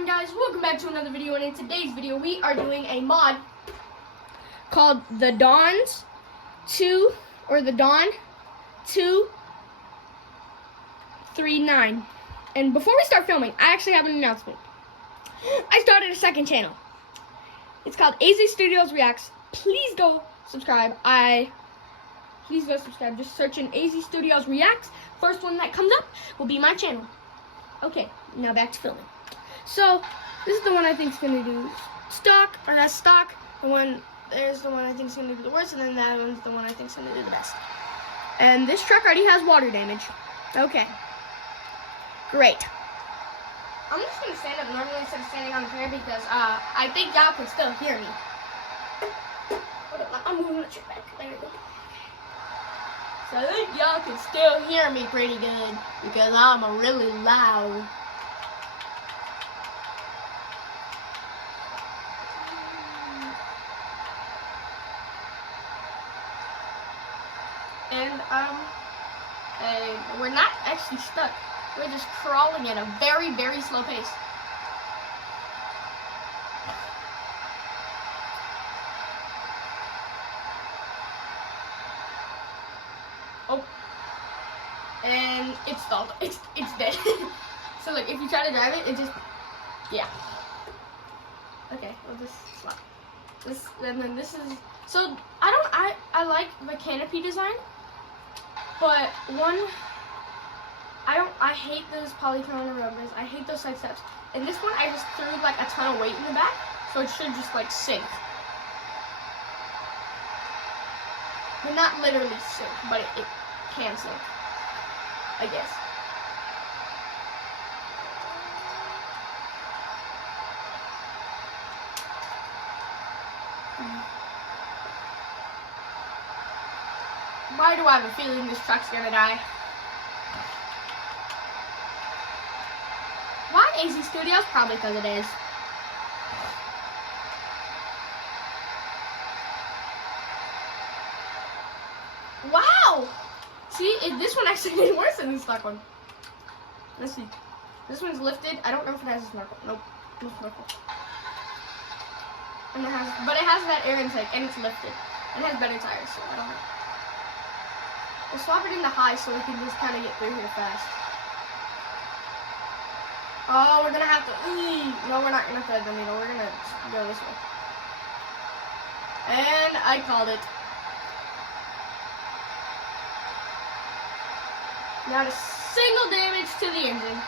on, guys? Welcome back to another video, and in today's video we are doing a mod called the Dawns 2 or the Dawn 239. And before we start filming, I actually have an announcement. I started a second channel. It's called AZ Studios Reacts. Please go subscribe. Please go subscribe. Just search in AZ Studios Reacts. First one that comes up will be my channel. Okay, now back to filming. So, this is the one I think is going to do stock, or that's stock. There's the one I think is going to do the worst, and then that one's the one I think is going to do the best. And this truck already has water damage. Okay. Great. I'm just going to stand up normally instead of standing on the chair because I think y'all can still hear me. Hold on, I'm moving the chair back. There we go. So I think y'all can still hear me pretty good because I'm really loud. And we're not actually stuck. We're just crawling at a very, very slow pace. Oh, and it's stalled. It's dead. So like, if you try to drive it, it just, yeah. Okay, we'll just swap this, and then this is. So I like the canopy design, but I hate those polycarbonate rubbers. I hate those side steps. And this one, I just threw like a ton of weight in the back, so it should just like sink. But not literally sink, but it can sink, I guess. Why do I have a feeling this truck's gonna die? Why AZ Studios? Probably because it is. Wow! See, this one actually did worse than the stock one. Let's see. This one's lifted. I don't know if it has a snorkel. Nope, no snorkel. And it has that air intake, and it's lifted. And it has better tires, so I don't know. We'll swap it into high so we can just kind of get through here fast. Oh, we're gonna have to. No, we're not gonna thread the needle. We're gonna go this way. And I called it. Not a single damage to the engine.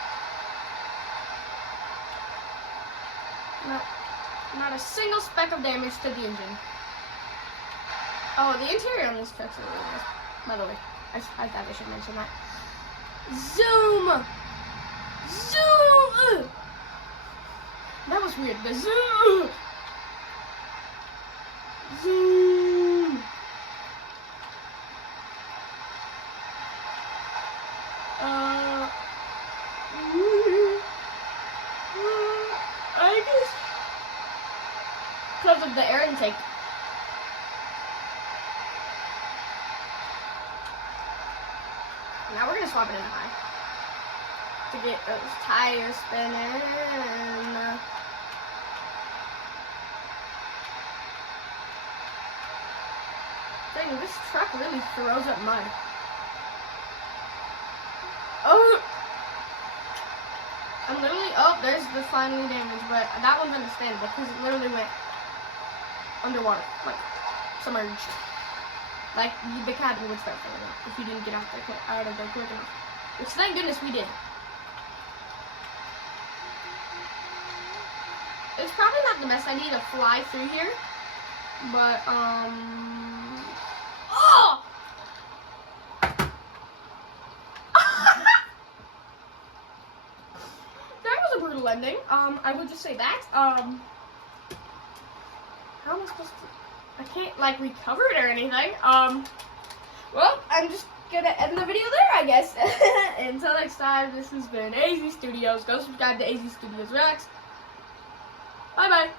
Not a single speck of damage to the engine. Oh, the interior on this truck's really nice. By the way, I thought I should mention that. Zoom! Zoom! That was weird. The zoom! Zoom! I guess because of the air intake. Now we're gonna swap it into high to get those tires spinning. Dang, this truck really throws up mud. Oh! I'm literally, there's the finally damage, but that one's understandable because it literally went underwater, like submerged. Like the cabin would start filling up if you didn't get out of there quick enough. Which thank goodness we did. It's probably not the best idea to fly through here, but oh! That was a brutal ending. I would just say that. How am I supposed to? I can't like recover it or anything. Well, I'm just gonna end the video there, I guess. Until next time, this has been AZ Studios. Go subscribe to AZ Studios Reacts. Bye bye.